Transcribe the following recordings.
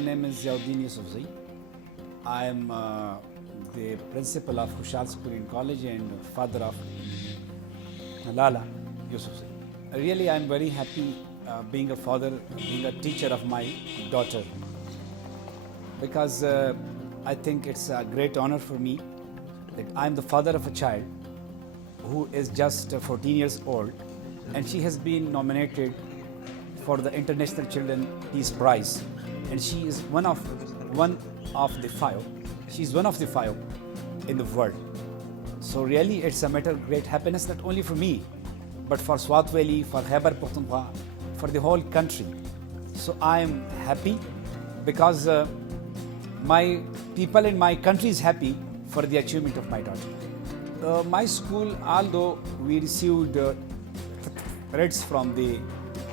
name is Ziauddin Yousafzai. I am the principal of Khushal School in College and father of Malala Yousafzai. Really, I am very happy being a father, being a teacher of my daughter, because I think it's a great honor for me that I am the father of a child who is just 14 years old, and she has been nominated for the International Children Peace Prize, and she is one of the five. She is one of the five in the world. So really, it's a matter of great happiness, not only for me, but for Sawat Valley, for Khyber Pakhtunkhwa, for the whole country. So I am happy because my people in my country is happy for the achievement of my daughter. My school, although we received threats from the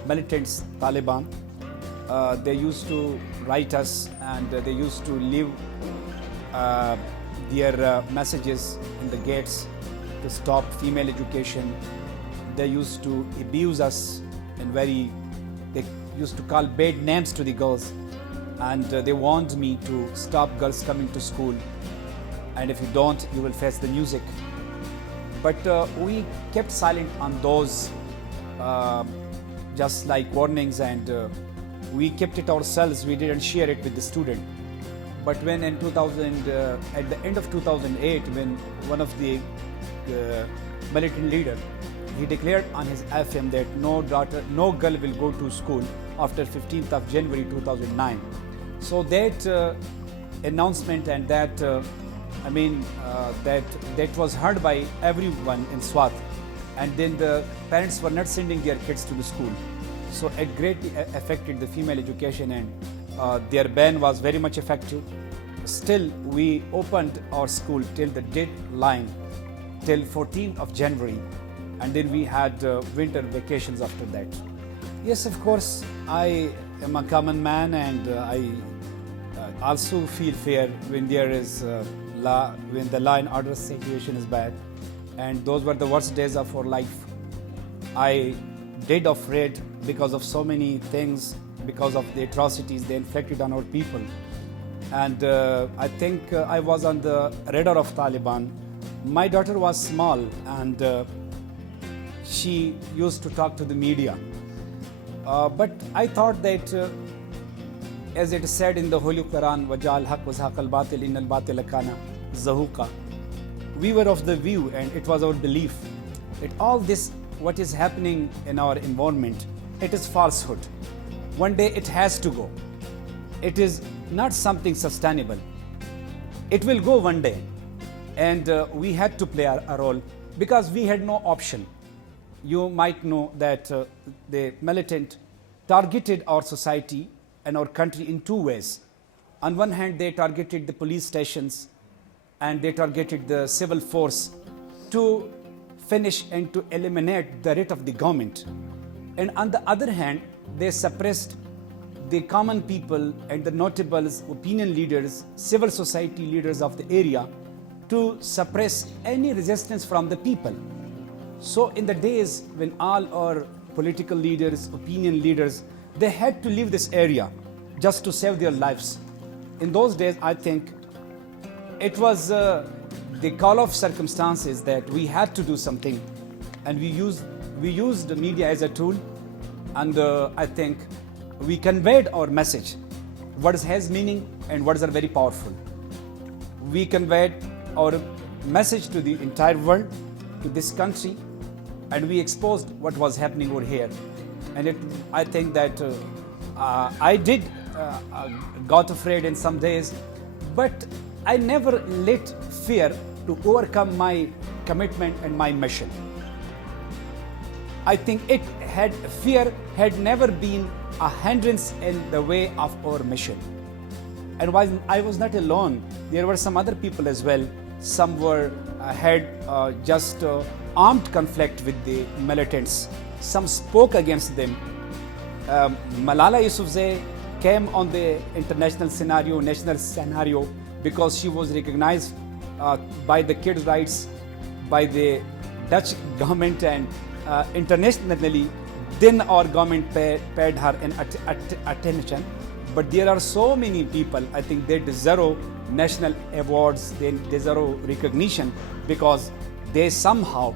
militants, Taliban, they used to write us and they used to leave their messages in the gates to stop female education. They used to abuse us in they used to call bad names to the girls, and they warned me to stop girls coming to school, and if you don't, you will face the music. But we kept silent on those just like warnings, and we kept it ourselves. We didn't share it with the student. But when in at the end of 2008, when one of the militant leader, he declared on his FM that no girl will go to school after 15th of January 2009. So that announcement and that that was heard by everyone in Sawat, and then the parents were not sending their kids to the school. So it greatly affected the female education, and their ban was very much effective. Still, we opened our school till the deadline, till 14th of January, and then we had winter vacations after that. Yes, of course, I am a common man, and I also feel fear when there is when the law and order situation is bad, and those were the worst days of our life. I did afraid because of so many things, because of the atrocities they inflicted on our people. And I think I was on the radar of Taliban. My daughter was small, and she used to talk to the media. But I thought that, as it is said in the Holy Quran, وَجَعَلْ الْحَقَّ وَزَهَقَ الْبَاطِلِ إِنَّ الْبَاطِلَ كَانَ زَهُوقًا. We were of the view, and it was our belief, that all this, what is happening in our environment, it is falsehood. One day it has to go. It is not something sustainable. It will go one day, and we had to play a role because we had no option. You might know that the militant targeted our society and our country in two ways. On one hand, they targeted the police stations and they targeted the civil force to finish and to eliminate the writ of the government. And on the other hand, they suppressed the common people and the notables, opinion leaders, civil society leaders of the area to suppress any resistance from the people. So in the days when all our political leaders, opinion leaders, they had to leave this area just to save their lives. In those days, I think it was the call of circumstances that we had to do something, and we used the media as a tool, and I think we conveyed our message. Words has meaning, and words are very powerful. We conveyed our message to the entire world, to this country, and we exposed what was happening over here. And I think that I did got afraid in some days, but I never let fear to overcome my commitment and my mission. I think fear had never been a hindrance in the way of our mission. And while I was not alone, there were some other people as well. Some had just armed conflict with the militants. Some spoke against them. Malala Yousafzai came on the international scenario, national scenario, because she was recognized by the kids' rights, by the Dutch government, and internationally. Then our government paid her attention. But there are so many people, I think they deserve national awards, they deserve recognition, because they somehow,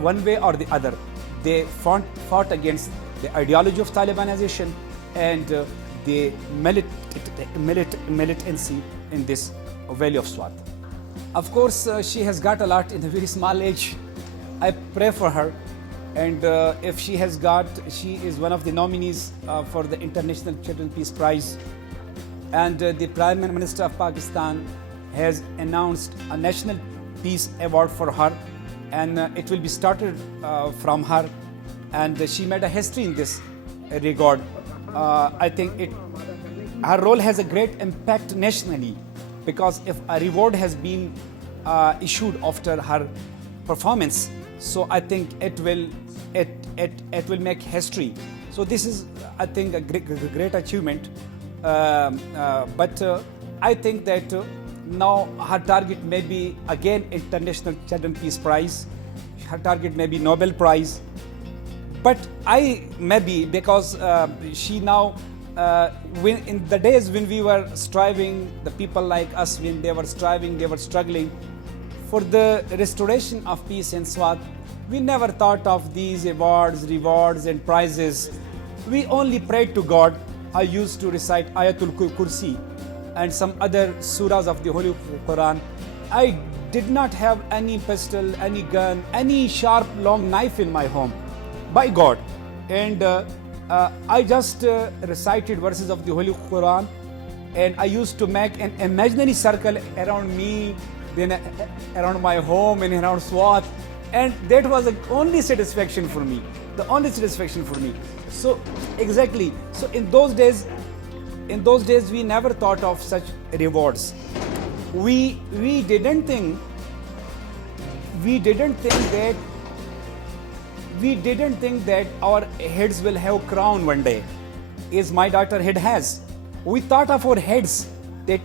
one way or the other, they fought against the ideology of Talibanization and the militancy in this valley of Swat. Of course, she has got a lot in a very small age. I pray for her, and if she is one of the nominees for the International Children's Peace Prize, and the Prime Minister of Pakistan has announced a National Peace Award for her, and it will be started from her, and she made a history in this regard. I think her role has a great impact nationally, because if a reward has been issued after her performance, so I think it will make history. So this is, I think, a great achievement. But I think that now her target may be again International Children's Peace Prize. Her target may be Nobel Prize. But I maybe, because she now, when in the days when we were striving, the people like us, when they were striving, they were struggling for the restoration of peace in Swat, we never thought of these awards, rewards and prizes. We only prayed to God. I used to recite Ayatul Kursi and some other surahs of the Holy Quran. I did not have any pistol, any gun, any sharp long knife in my home, by God. And I just recited verses of the Holy Quran, and I used to make an imaginary circle around me, then around my home and around Swat, and that was the only satisfaction for me, So exactly, so in those days we never thought of such rewards. We didn't think that our heads will have crown one day, as my daughter head has. We thought of our heads that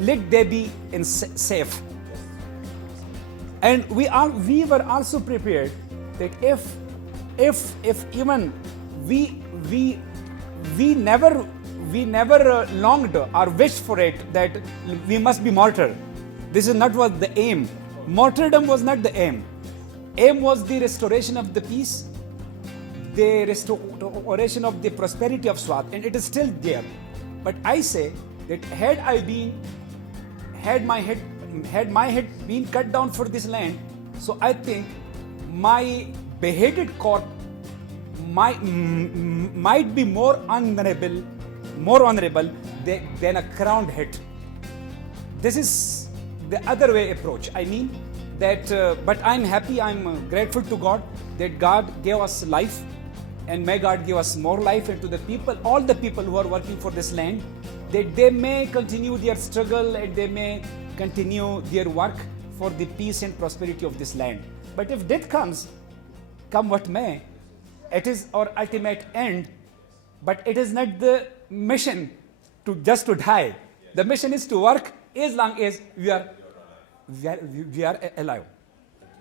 let they be safe. And we were also prepared that if even we never longed or wished for it that we must be martyred. This is not what the aim. Martyrdom was not the aim. Aim was the restoration of the peace, the restoration of the prosperity of Swat, and it is still there. But I say that had my head been cut down for this land, so I think my beheaded corpse might be more honorable than a crowned head. This is the other way approach. I mean that, but I'm happy, I'm grateful to God that God gave us life, and may God give us more life, and to the people, all the people who are working for this land, that they may continue their struggle and they may continue their work for the peace and prosperity of this land. But if death comes, come what may, it is our ultimate end, but it is not the mission to just to die. The mission is to work as long as we are alive.